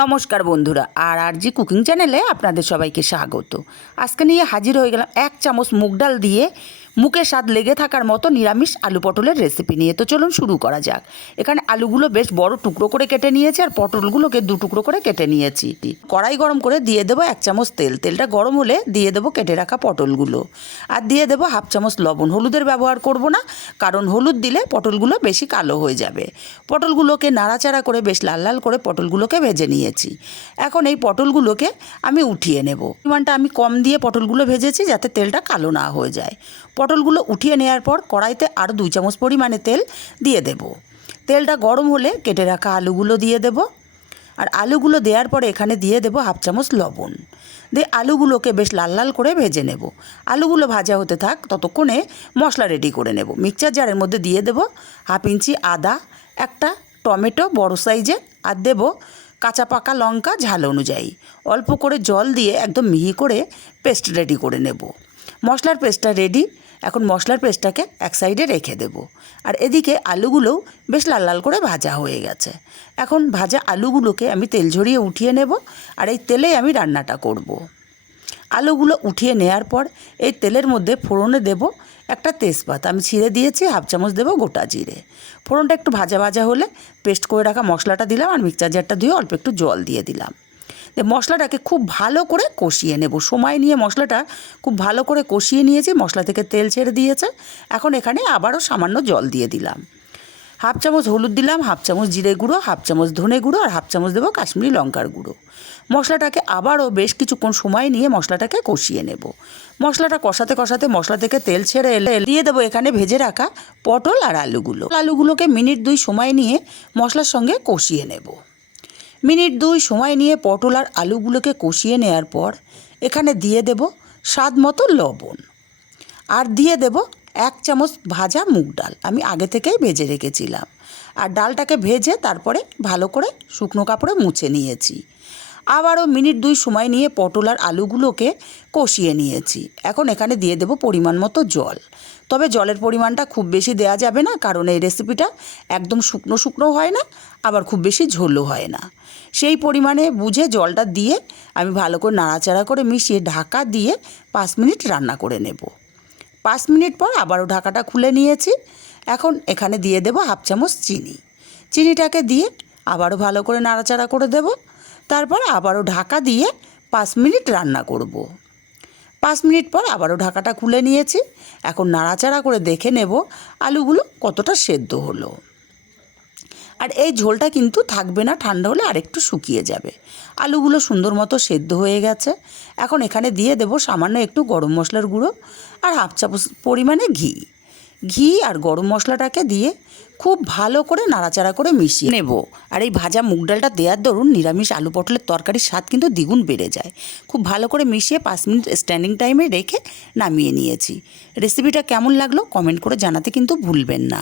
নমস্কার বন্ধুরা, আর জি কুকিং চ্যানেলে আপনাদের সবাইকে স্বাগত। আজকে নিয়ে হাজির হয়ে গেলাম 1 চামচ মুগ ডাল দিয়ে মুখে স্বাদ লেগে থাকার মতো নিরামিষ আলু পটলের রেসিপি নিয়ে। তো চলুন শুরু করা যাক। এখানে আলুগুলো বেশ বড় টুকরো করে কেটে নিয়েছি আর পটলগুলোকে 2 টুকরো করে কেটে নিয়েছি। কড়াই গরম করে দিয়ে দেবো 1 চামচ তেল। তেলটা গরম হলে দিয়ে দেবো কেটে রাখা পটলগুলো আর দিয়ে দেবো 1/2 চামচ লবণ। হলুদের ব্যবহার করব না, কারণ হলুদ দিলে পটলগুলো বেশি কালো হয়ে যাবে। পটলগুলোকে নাড়াচাড়া করে বেশ লাল লাল করে পটলগুলোকে ভেজে নিয়েছি। এখন এই পটলগুলোকে আমি উঠিয়ে নেব। পরিমাণটা আমি কম দিয়ে পটলগুলো ভেজেছি যাতে তেলটা কালো না হয়ে যায়। পটলগুলো উঠিয়ে নেওয়ার পর কড়াইতে আরও 2 চামচ পরিমাণে তেল দিয়ে দেব। তেলটা গরম হলে কেটে রাখা আলুগুলো দিয়ে দেব। আর আলুগুলো দেওয়ার পরে এখানে দিয়ে দেব 1/2 চামচ লবণ। দিয়ে আলুগুলোকে বেশ লাল লাল করে ভেজে নেব। আলুগুলো ভাজা হতে থাক, ততক্ষণে মশলা রেডি করে নেব। মিক্সচার জারের মধ্যে দিয়ে দেব 1/2 ইঞ্চি আদা, একটা টমেটো বড় সাইজে, আর দেব কাঁচা পাকা লঙ্কা ঝাল অনুযায়ী। অল্প করে জল দিয়ে একদম মিহি করে পেস্ট রেডি করে নেব। মশলার পেস্টটা রেডি। এখন মশলার পেস্টটাকে এক সাইডে রেখে দেব। আর এদিকে আলুগুলোও বেশ লাল লাল করে ভাজা হয়ে গেছে। এখন ভাজা আলুগুলোকে আমি তেল ঝরিয়ে উঠিয়ে নেব। আর এই তেলেই আমি রান্নাটা করব। আলুগুলো উঠিয়ে নেওয়ার পর এই তেলের মধ্যে ফোড়নে দেব একটা তেজপাতা, আমি ছিঁড়ে দিয়েছি। 1/2 চামচ দেব গোটা জিরে। ফোড়নটা একটু ভাজা ভাজা হলে পেস্ট করে রাখা মশলাটা দিলাম আর মিক্সচার জারটা ধুয়ে অল্প একটু জল দিয়ে দিলাম। মশলাটাকে খুব ভালো করে কষিয়ে নেব। সময় নিয়ে মশলাটা খুব ভালো করে কষিয়ে নিয়েছি। মশলা থেকে তেল ছেড়ে দিয়েছে। এখন এখানে আবারও সামান্য জল দিয়ে দিলাম। 1/2 চামচ হলুদ দিলাম, 1/2 চামচ জিরে গুঁড়ো, 1/2 চামচ ধনে গুঁড়ো আর 1/2 চামচ দেবো কাশ্মীরি লঙ্কার গুঁড়ো। মশলাটাকে আবারও বেশ কিছুক্ষণ সময় নিয়ে মশলাটাকে কষিয়ে নেব। মশলাটা কষাতে কষাতে মশলা থেকে তেল ছেড়ে এলে দিয়ে দেবো এখানে ভেজে রাখা পটল আর আলুগুলোকে মিনিট 2 সময় নিয়ে মশলার সঙ্গে কষিয়ে নেব। মিনিট 2 সময় নিয়ে পটল আর আলুগুলোকে কষিয়ে নেওয়ার পর এখানে দিয়ে দেব স্বাদ মতো লবণ আর দিয়ে দেব 1 চামচ ভাজা মুগ ডাল। আমি আগে থেকেই ভেজে রেখেছিলাম। আর ডালটাকে ভেজে তারপরে ভালো করে শুকনো কাপড়ে মুছে নিয়েছি। আবারও মিনিট 2 সময় নিয়ে পটল আর আলুগুলোকে কষিয়ে নিয়েছি। এখন এখানে দিয়ে দেব পরিমাণ মতো জল। তবে জলের পরিমাণটা খুব বেশি দেওয়া যাবে না, কারণ এই রেসিপিটা একদম শুকনো শুকনো হয় না, আবার খুব বেশি ঝোলও হয় না। সেই পরিমাণে বুঝে জলটা দিয়ে আমি ভালো করে নাড়াচাড়া করে মিশিয়ে ঢাকা দিয়ে 5 মিনিট রান্না করে নেব। 5 মিনিট পর আবারও ঢাকাটা খুলে নিয়েছি। এখন এখানে দিয়ে দেব 1/2 চামচ চিনি। চিনিটাকে দিয়ে আবারও ভালো করে নাড়াচাড়া করে দেব। তারপর আবারও ঢাকা দিয়ে 5 মিনিট রান্না করব। 5 মিনিট পর আবারও ঢাকাটা খুলে নিয়েছি। এখন নাড়াচাড়া করে দেখে নেব আলুগুলো কতটা সেদ্ধ হলো। আর এই ঝোলটা কিন্তু থাকবে না, ঠান্ডা হলে আরেকটু শুকিয়ে যাবে। আলুগুলো সুন্দর মতো সেদ্ধ হয়ে গেছে। এখন এখানে দিয়ে দেব সামান্য একটু গরম মশলার গুঁড়ো আর 1/2 চামচ পরিমাণে ঘি আর গরম মশলাটাকে দিয়ে খুব ভালো করে নাড়াচাড়া করে মিশিয়ে নেব। আর এই ভাজা মুগ ডালটা দেওয়ার দরুন নিরামিষ আলু পটলের তরকারির স্বাদ কিন্তু দ্বিগুণ বেড়ে যায়। খুব ভালো করে মিশিয়ে 5 মিনিট স্ট্যান্ডিং টাইমে রেখে নামিয়ে নিয়েছি। রেসিপিটা কেমন লাগলো কমেন্ট করে জানাতে কিন্তু ভুলবেন না।